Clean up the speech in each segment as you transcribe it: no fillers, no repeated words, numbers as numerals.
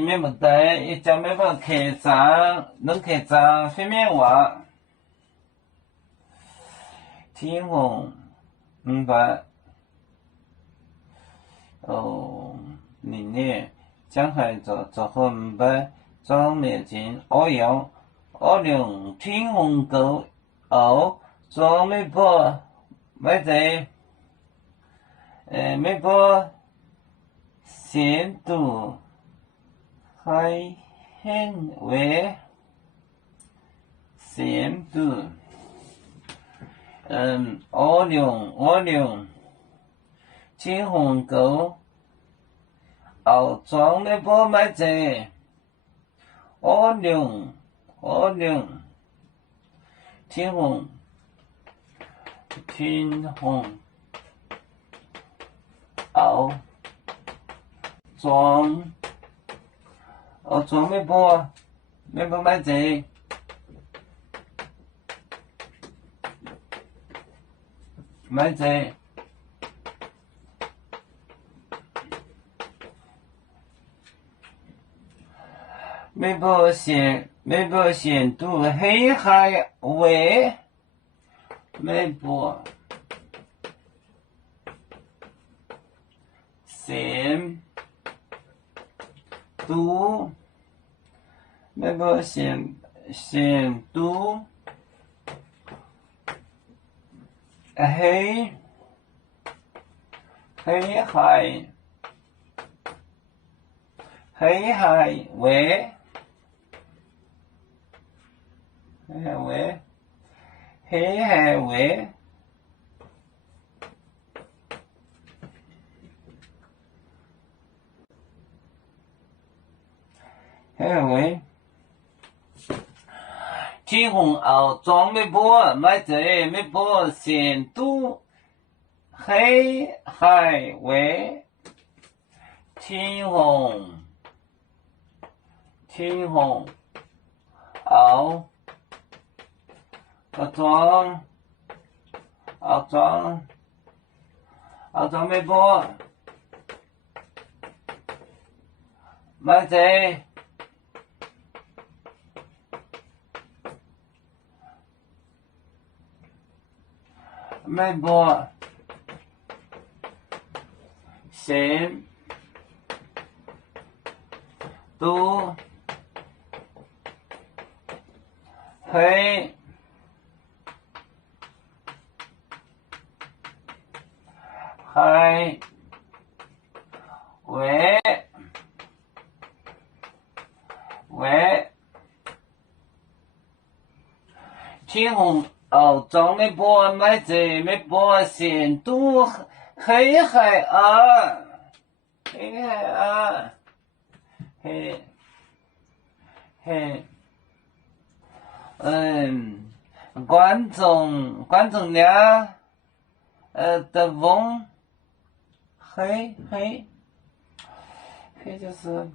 面不对，一家没法客栈，能客栈非面话。天虹，白。明年江海做好白，早面前2天虹狗做没波，没在没波限度还很为限度26天虹狗装没波没在26天虹装没波没在没在没保险度黑海为没保险度没保险度黑海为天虹装没波没在没波限度黑海为天虹装没波没在没波限度黑海为天虹装没波没在没波限度黑海观众俩的翁黑就是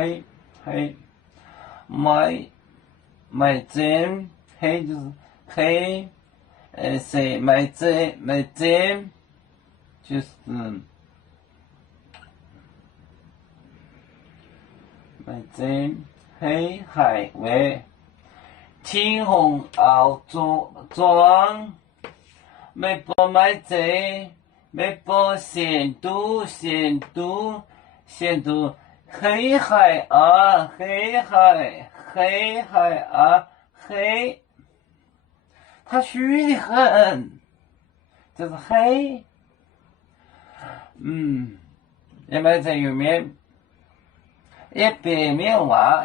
黑买针黑就是黑谁买针就是买针黑海为天虹装没波买针没波限度黑海黑，它虚的很，就是黑，也没在有面，也别面话，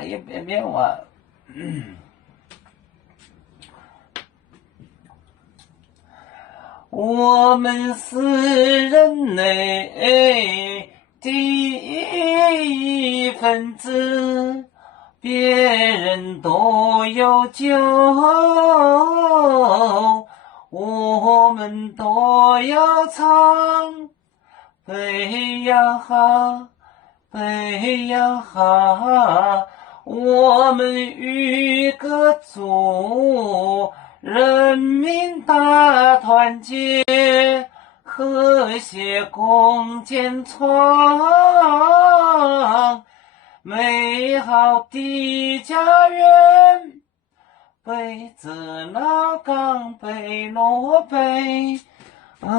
我们是人类第一分子，别人都有救，我们都要唱，飞呀哈，我们与歌组，人民大团结，和谐共建创美好的家园。北自那港，北落北，啊。